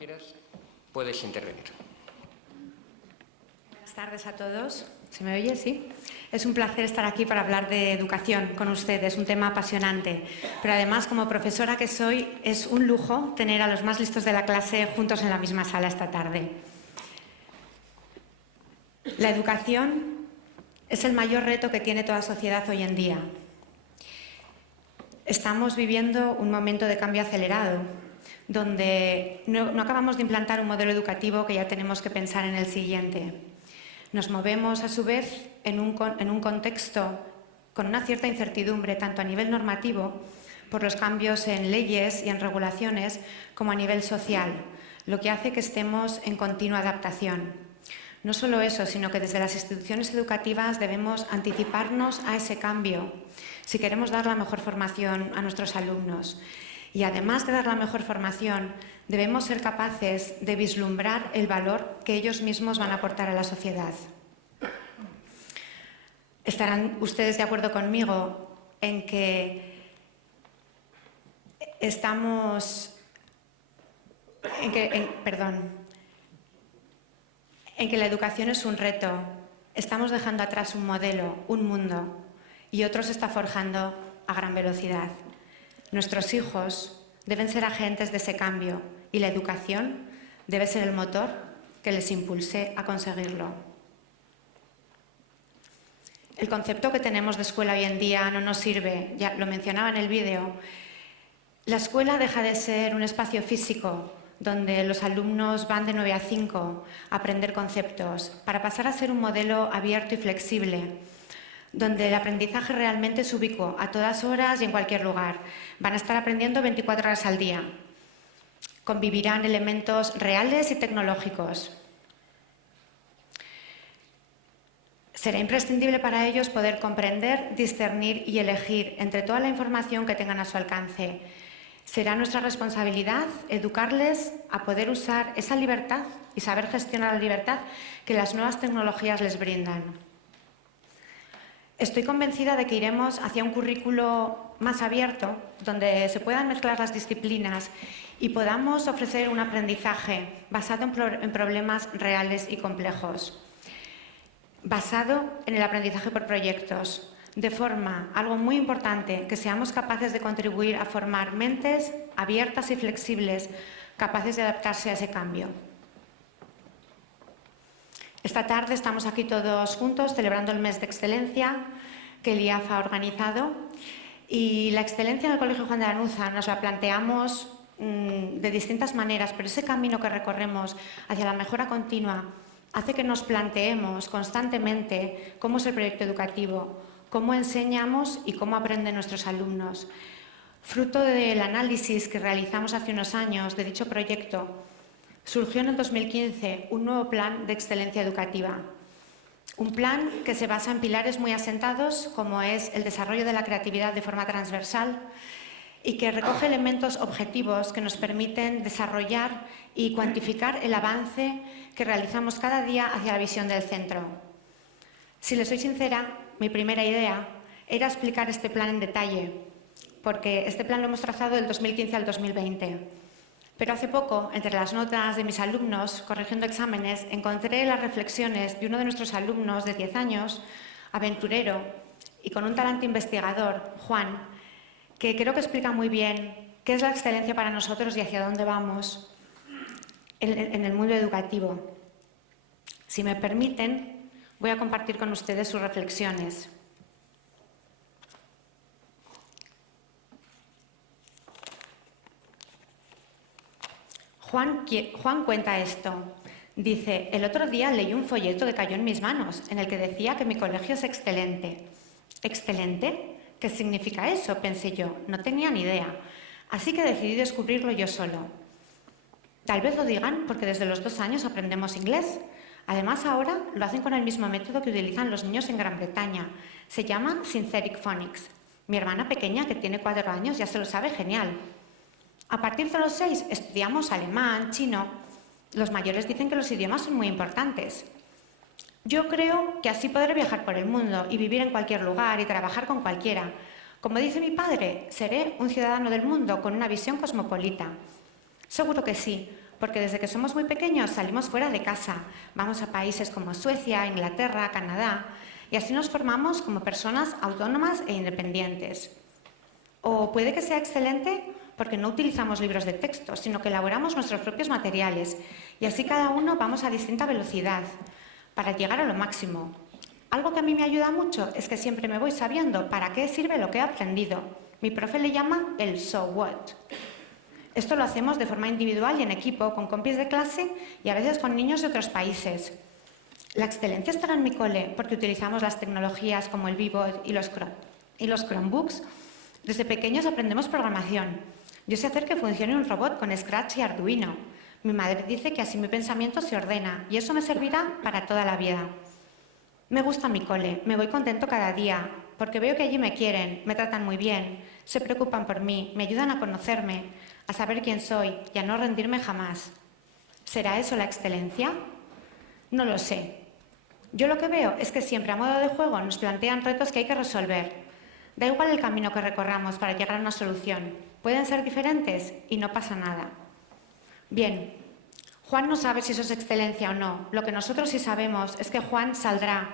quieras, puedes intervenir. Buenas tardes a todos. ¿Se me oye? Sí. Es un placer estar aquí para hablar de educación con ustedes, un tema apasionante. Pero además, como profesora que soy, es un lujo tener a los más listos de la clase juntos en la misma sala esta tarde. La educación es el mayor reto que tiene toda sociedad hoy en día. Estamos viviendo un momento de cambio acelerado, donde no acabamos de implantar un modelo educativo que ya tenemos que pensar en el siguiente. Nos movemos, a su vez, en un contexto con una cierta incertidumbre, tanto a nivel normativo, por los cambios en leyes y en regulaciones, como a nivel social, lo que hace que estemos en continua adaptación. No solo eso, sino que desde las instituciones educativas debemos anticiparnos a ese cambio si queremos dar la mejor formación a nuestros alumnos. Y además de dar la mejor formación, debemos ser capaces de vislumbrar el valor que ellos mismos van a aportar a la sociedad. ¿Estarán ustedes de acuerdo conmigo en que en que la educación es un reto? Estamos dejando atrás un modelo, un mundo, y otro se está forjando a gran velocidad. Nuestros hijos deben ser agentes de ese cambio y la educación debe ser el motor que les impulse a conseguirlo. El concepto que tenemos de escuela hoy en día no nos sirve, ya lo mencionaba en el vídeo. La escuela deja de ser un espacio físico donde los alumnos van de 9 a 5 a aprender conceptos, para pasar a ser un modelo abierto y flexible, donde el aprendizaje realmente es ubicuo, a todas horas y en cualquier lugar. Van a estar aprendiendo 24 horas al día. Convivirán elementos reales y tecnológicos. Será imprescindible para ellos poder comprender, discernir y elegir entre toda la información que tengan a su alcance. Será nuestra responsabilidad educarles a poder usar esa libertad y saber gestionar la libertad que las nuevas tecnologías les brindan. Estoy convencida de que iremos hacia un currículo más abierto, donde se puedan mezclar las disciplinas y podamos ofrecer un aprendizaje basado en problemas reales y complejos, basado en el aprendizaje por proyectos, de forma, algo muy importante, que seamos capaces de contribuir a formar mentes abiertas y flexibles, capaces de adaptarse a ese cambio. Esta tarde estamos aquí todos juntos celebrando el mes de excelencia que el IAF ha organizado, y la excelencia en el Colegio Juan de Lanuza nos la planteamos de distintas maneras, pero ese camino que recorremos hacia la mejora continua hace que nos planteemos constantemente cómo es el proyecto educativo, cómo enseñamos y cómo aprenden nuestros alumnos. Fruto del análisis que realizamos hace unos años de dicho proyecto, surgió en el 2015 un nuevo plan de excelencia educativa. Un plan que se basa en pilares muy asentados, como es el desarrollo de la creatividad de forma transversal, y que recoge elementos objetivos que nos permiten desarrollar y cuantificar el avance que realizamos cada día hacia la visión del centro. Si les soy sincera, mi primera idea era explicar este plan en detalle, porque este plan lo hemos trazado del 2015 al 2020. Pero hace poco, entre las notas de mis alumnos, corrigiendo exámenes, encontré las reflexiones de uno de nuestros alumnos de 10 años, aventurero y con un talante investigador, Juan, que creo que explica muy bien qué es la excelencia para nosotros y hacia dónde vamos en el mundo educativo. Si me permiten, voy a compartir con ustedes sus reflexiones. Juan cuenta esto. Dice: el otro día leí un folleto que cayó en mis manos, en el que decía que mi colegio es excelente. ¿Excelente? ¿Qué significa eso?, pensé yo. No tenía ni idea. Así que decidí descubrirlo yo solo. Tal vez lo digan porque desde los 2 años aprendemos inglés. Además, ahora lo hacen con el mismo método que utilizan los niños en Gran Bretaña. Se llama Synthetic Phonics. Mi hermana pequeña, que tiene 4 años, ya se lo sabe genial. A partir de los 6 estudiamos alemán, chino. Los mayores dicen que los idiomas son muy importantes. Yo creo que así podré viajar por el mundo y vivir en cualquier lugar y trabajar con cualquiera. Como dice mi padre, seré un ciudadano del mundo con una visión cosmopolita. Seguro que sí, porque desde que somos muy pequeños salimos fuera de casa, vamos a países como Suecia, Inglaterra, Canadá, y así nos formamos como personas autónomas e independientes. O puede que sea excelente porque no utilizamos libros de texto, sino que elaboramos nuestros propios materiales, y así cada uno vamos a distinta velocidad para llegar a lo máximo. Algo que a mí me ayuda mucho es que siempre me voy sabiendo para qué sirve lo que he aprendido. Mi profe le llama el so what. Esto lo hacemos de forma individual y en equipo, con compis de clase y a veces con niños de otros países. La excelencia estará en mi cole porque utilizamos las tecnologías como el Vivo y los Chromebooks. Desde pequeños aprendemos programación. Yo sé hacer que funcione un robot con Scratch y Arduino. Mi madre dice que así mi pensamiento se ordena y eso me servirá para toda la vida. Me gusta mi cole, me voy contento cada día, porque veo que allí me quieren, me tratan muy bien, se preocupan por mí, me ayudan a conocerme, a saber quién soy y a no rendirme jamás. ¿Será eso la excelencia? No lo sé. Yo lo que veo es que siempre a modo de juego nos plantean retos que hay que resolver. Da igual el camino que recorramos para llegar a una solución. Pueden ser diferentes y no pasa nada. Bien, Juan no sabe si eso es excelencia o no. Lo que nosotros sí sabemos es que Juan saldrá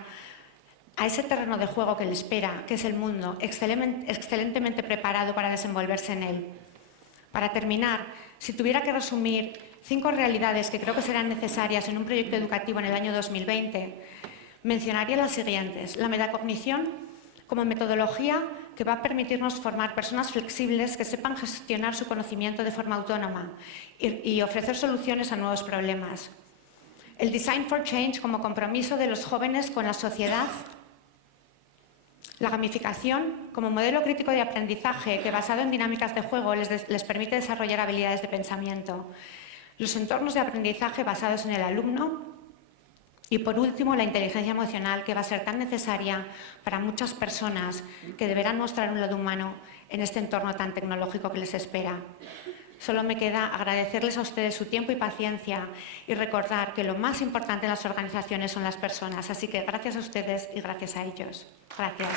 a ese terreno de juego que le espera, que es el mundo, excelentemente preparado para desenvolverse en él. Para terminar, si tuviera que resumir 5 realidades que creo que serán necesarias en un proyecto educativo en el año 2020, mencionaría las siguientes. La metacognición como metodología que va a permitirnos formar personas flexibles que sepan gestionar su conocimiento de forma autónoma y ofrecer soluciones a nuevos problemas. El Design for Change como compromiso de los jóvenes con la sociedad. La gamificación como modelo crítico de aprendizaje que, basado en dinámicas de juego, les permite desarrollar habilidades de pensamiento. Los entornos de aprendizaje basados en el alumno. Y, por último, la inteligencia emocional, que va a ser tan necesaria para muchas personas que deberán mostrar un lado humano en este entorno tan tecnológico que les espera. Solo me queda agradecerles a ustedes su tiempo y paciencia y recordar que lo más importante en las organizaciones son las personas. Así que gracias a ustedes y gracias a ellos. Gracias.